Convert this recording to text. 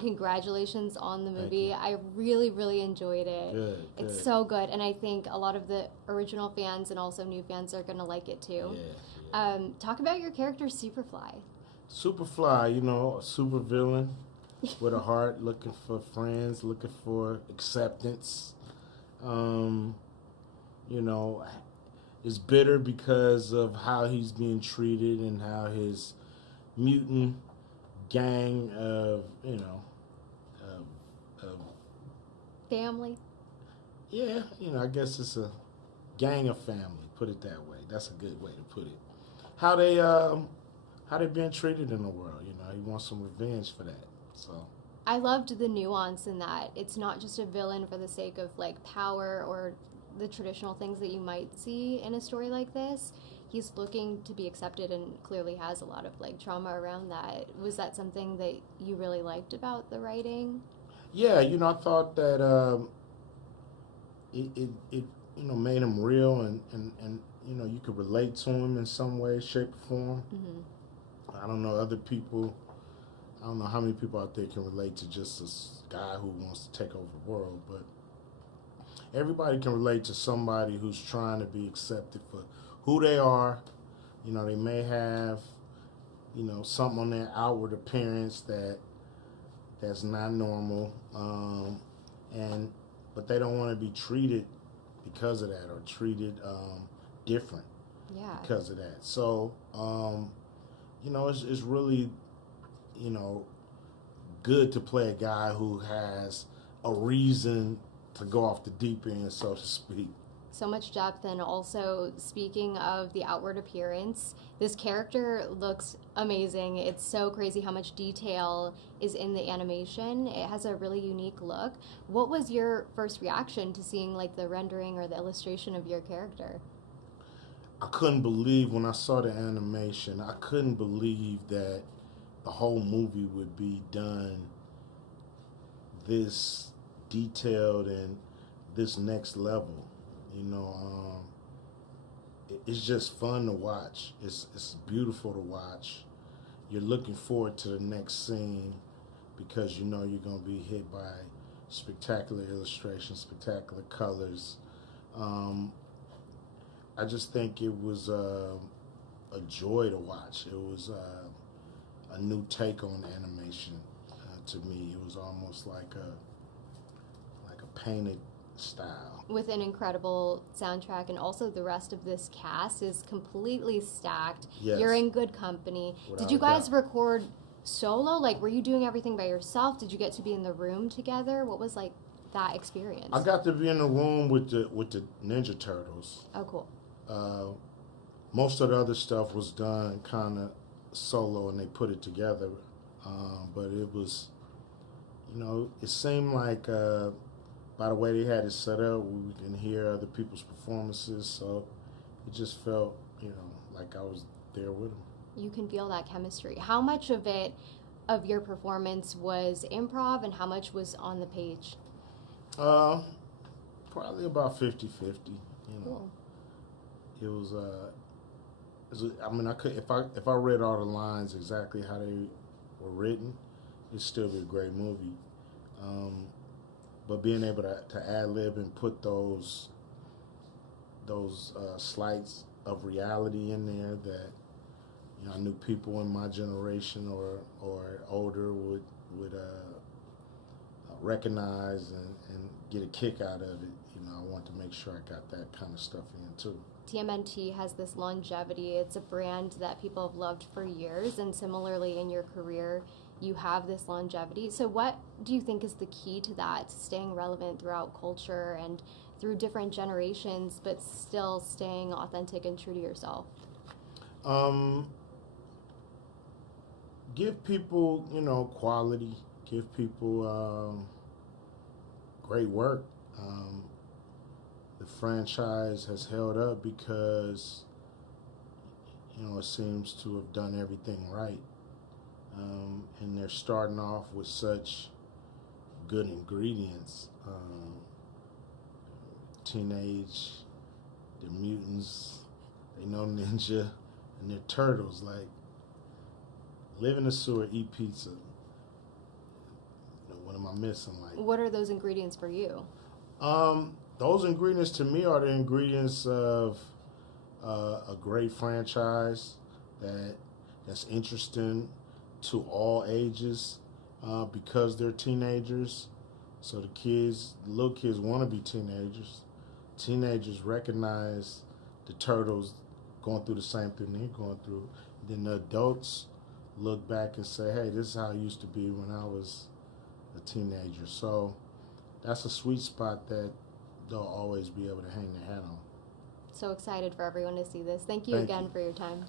Congratulations on the movie. I really, really enjoyed it. Good. It's so good, and I think a lot of the original fans and also new fans are going to like it too. Talk about your character, Superfly. Superfly, you know, a super villain with a heart, looking for friends, looking for acceptance. You know, is bitter because of how he's being treated and how his mutant gang of, you know, of family. Yeah, you know, I guess it's a gang of family. Put it that way. That's a good way to put it. How they being treated in the world. You know, he wants some revenge for that. So I loved the nuance in that. It's not just a villain for the sake of like power or the traditional things that you might see in a story like this. He's looking to be accepted and clearly has a lot of like trauma around that. Was that something that you really liked about the writing? Yeah, you know, I thought that it you know made him real and you know you could relate to him in some way, shape, or form. Mm-hmm. I don't know other people. I don't know how many people out there can relate to just this guy who wants to take over the world, but everybody can relate to somebody who's trying to be accepted for who they are. You know, they may have, you know, something on their outward appearance that's not normal, but they don't want to be treated because of that or treated different because of that. So, you know, it's really, you know, good to play a guy who has a reason to go off the deep end, so to speak. So much depth, and also speaking of the outward appearance, this character looks amazing. It's so crazy how much detail is in the animation. It has a really unique look. What was your first reaction to seeing like the rendering or the illustration of your character? I couldn't believe when I saw the animation. I couldn't believe that the whole movie would be done this detailed and this next level. You know, it's just fun to watch. It's beautiful to watch. You're looking forward to the next scene because you know you're going to be hit by spectacular illustrations, spectacular colors. I just think it was a joy to watch. It was a new take on animation to me. It was almost like a painted style. With an incredible soundtrack, and also the rest of this cast is completely stacked. Yes. You're in good company. Without Did you guys record solo? Like, were you doing everything by yourself? Did you get to be in the room together? What was like that experience? I got to be in the room with the Ninja Turtles. Oh, cool. Most of the other stuff was done kind of solo, and they put it together. But it was, you know, it seemed like by the way they had it set up, we can hear other people's performances, so it just felt, you know, like I was there with them. You can feel that chemistry. How much of it, of your performance, was improv and how much was on the page? Probably about 50-50, you know. Cool. It was, I mean, I could, if I read all the lines exactly how they were written, it'd still be a great movie. But being able to ad-lib and put those slights of reality in there that, you know, I knew people in my generation or older would recognize and get a kick out of it. You know, I want to make sure I got that kind of stuff in too. TMNT has this longevity. It's a brand that people have loved for years, and similarly in your career, you have this longevity. So what do you think is the key to that, to staying relevant throughout culture and through different generations, but still staying authentic and true to yourself? Give people, you know, quality. Give people great work. The franchise has held up because, you know, it seems to have done everything right. And they're starting off with such good ingredients. Teenage, they're mutants, they know ninja, and they're turtles. Like, live in a sewer, eat pizza. missing. Like, what are those ingredients for you? Those ingredients to me are the ingredients of a great franchise that's interesting to all ages because they're teenagers. So the little kids want to be teenagers. Teenagers recognize the turtles going through the same thing they're going through. Then the adults look back and say, hey, this is how it used to be when I was a teenager. So that's a sweet spot that they'll always be able to hang their hat on. So excited for everyone to see this. Thank you again for your time.